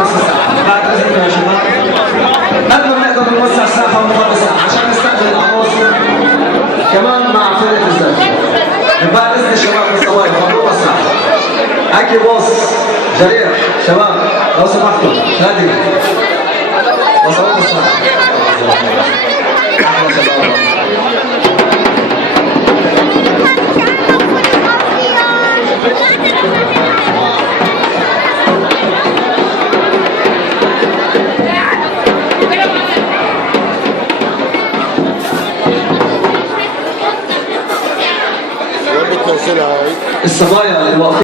نص ساعه بعد اذنكم يا شباب. قد ما بنقدر نوسع ساحه ونخلص عشان نستقبل العروسه كمان مع فرقه الزلمه. من بعد اذن الشباب بالصوايا مبروك الساعه. حكي بوس جريح شباب لو سمحتوا هادي وصلت الساعه. احلى شباب. وين بتنزلها هاي؟ الصبايا اللي واقفين